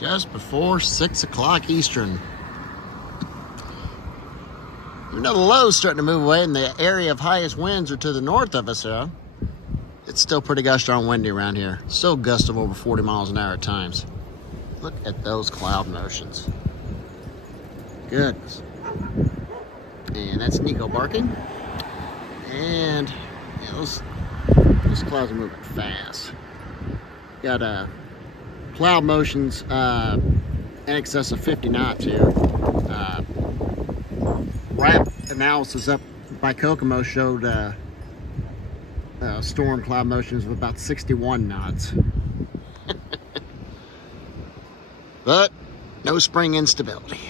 Just before 6 o'clock Eastern. Even though the low's starting to move away and the area of highest winds are to the north of us, it's still pretty gosh darn windy around here. Still gusts of over 40 miles an hour at times. Look at those cloud motions. Goodness. And that's Nico barking. And yeah, those clouds are moving fast. Got cloud motions in excess of 50 knots here. RAP analysis up by Kokomo showed storm cloud motions of about 61 knots. But no spring instability.